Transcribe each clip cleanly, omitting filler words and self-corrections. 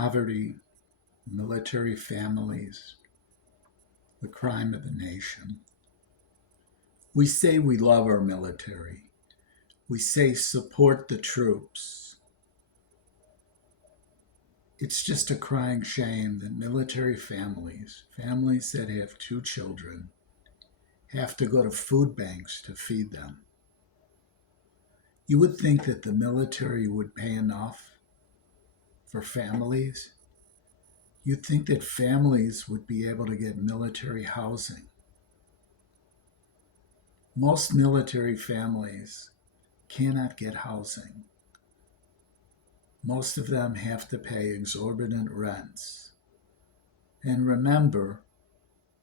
Poverty, military families, the crime of the nation. We say we love our military. We say support the troops. It's just a crying shame that military families, families that have two children, have to go to food banks to feed them. You would think that the military would pay enough for families. You'd think that families would be able to get military housing. Most military families cannot get housing. Most of them have to pay exorbitant rents. And remember,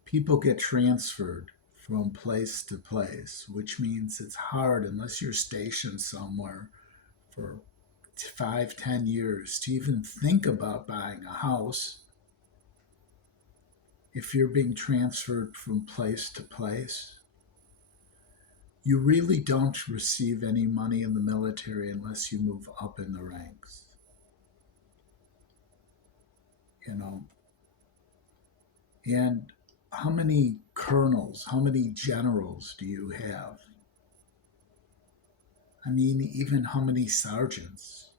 people get transferred from place to place, which means it's hard unless you're stationed somewhere for 5, 10 years to even think about buying a house. If you're being transferred from place to place, you really don't receive any money in the military unless you move up in the ranks. You know, and how many colonels, how many generals do you have? I mean, even how many sergeants?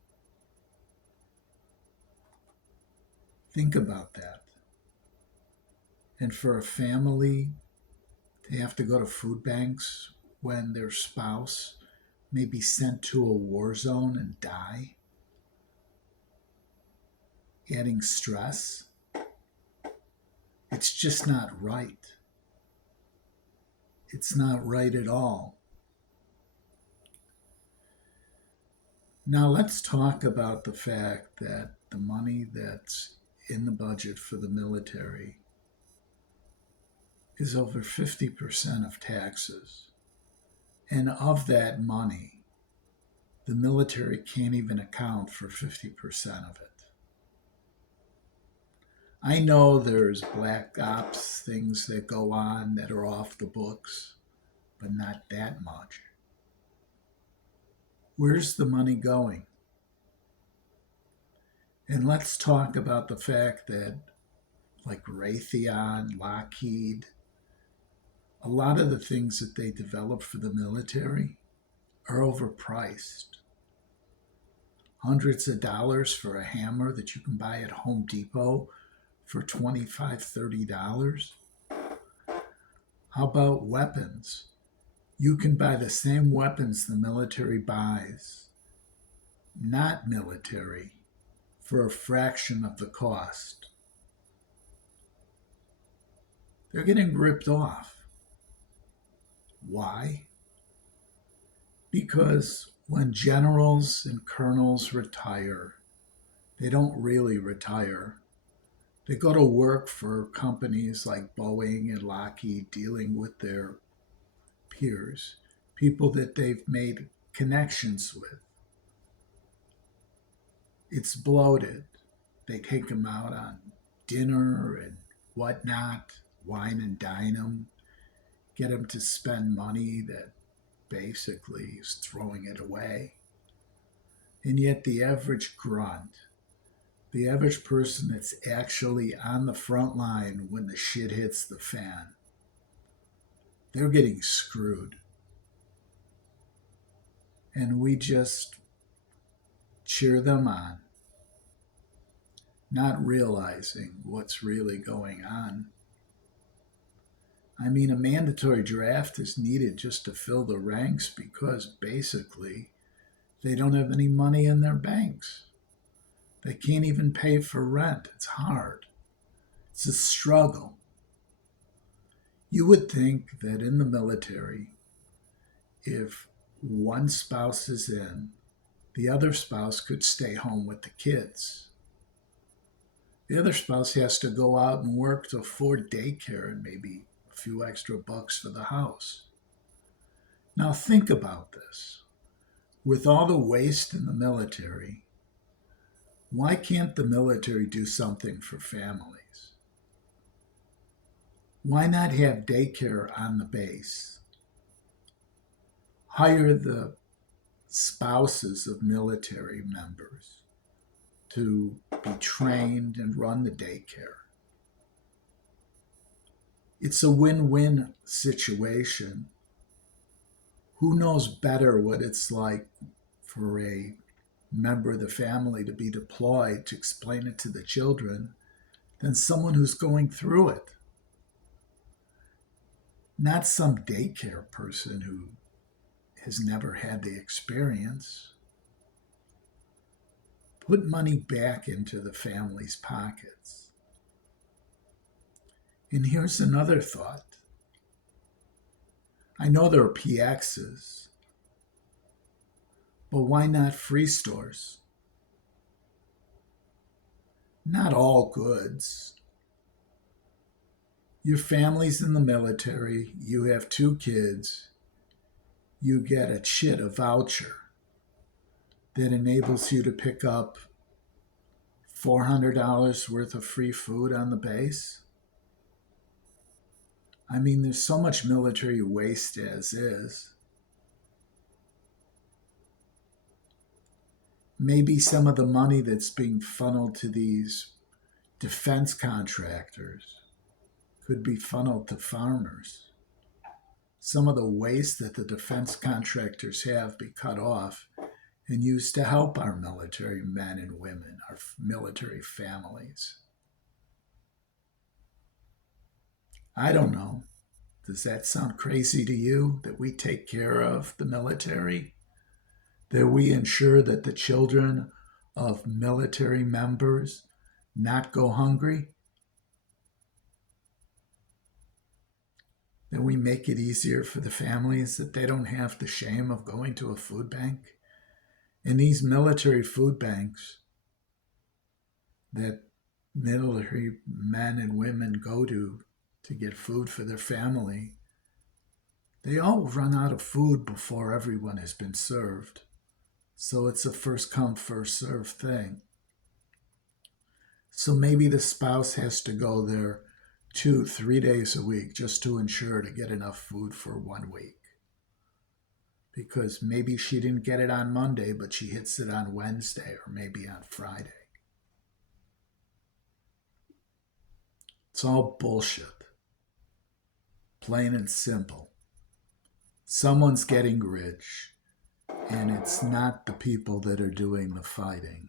Think about that. And for a family, they have to go to food banks when their spouse may be sent to a war zone and die, adding stress. It's just not right. It's not right at all. Now let's talk about the fact that the money that's in the budget for the military is over 50% of taxes. And of that money, the military can't even account for 50% of it. I know there's black ops things that go on that are off the books, but not that much. Where's the money going? And let's talk about the fact that, like Raytheon, Lockheed, a lot of the things that they develop for the military are overpriced. Hundreds of dollars for a hammer that you can buy at Home Depot for $25, $30. How about weapons? You can buy the same weapons the military buys, not military, for a fraction of the cost. They're getting ripped off. Why? Because when generals and colonels retire, they don't really retire. They go to work for companies like Boeing and Lockheed, dealing with their peers, people that they've made connections with. It's bloated. They take them out on dinner and whatnot, wine and dine them, get them to spend money that basically is throwing it away. And yet the average grunt, the average person that's actually on the front line when the shit hits the fan, they're getting screwed. And we just cheer them on, not realizing what's really going on. I mean, a mandatory draft is needed just to fill the ranks because basically they don't have any money in their banks. They can't even pay for rent. It's hard. It's a struggle. You would think that in the military, if one spouse is in, the other spouse could stay home with the kids. The other spouse has to go out and work to afford daycare and maybe a few extra bucks for the house. Now think about this. With all the waste in the military, why can't the military do something for families? Why not have daycare on the base? Hire the spouses of military members. to be trained and run the daycare. It's a win-win situation. Who knows better what it's like for a member of the family to be deployed to explain it to the children than someone who's going through it? Not some daycare person who has never had the experience. Put money back into the family's pockets. And here's another thought. I know there are PXs, but why not free stores? Not all goods. Your family's in the military, you have 2 kids, you get a voucher that enables you to pick up $400 worth of free food on the base. I mean, there's so much military waste as is. Maybe some of the money that's being funneled to these defense contractors could be funneled to farmers. Some of the waste that the defense contractors have be cut off and used to help our military men and women, our military families. I don't know. Does that sound crazy to you, that we take care of the military? That we ensure that the children of military members not go hungry? That we make it easier for the families, that they don't have the shame of going to a food bank? And these military food banks that military men and women go to get food for their family, they all run out of food before everyone has been served. So it's a first come, first served thing. So maybe the spouse has to go there 2-3 days a week just to ensure to get enough food for 1 week. Because maybe she didn't get it on Monday, but she hits it on Wednesday or maybe on Friday. It's all bullshit. Plain and simple. Someone's getting rich, and it's not the people that are doing the fighting.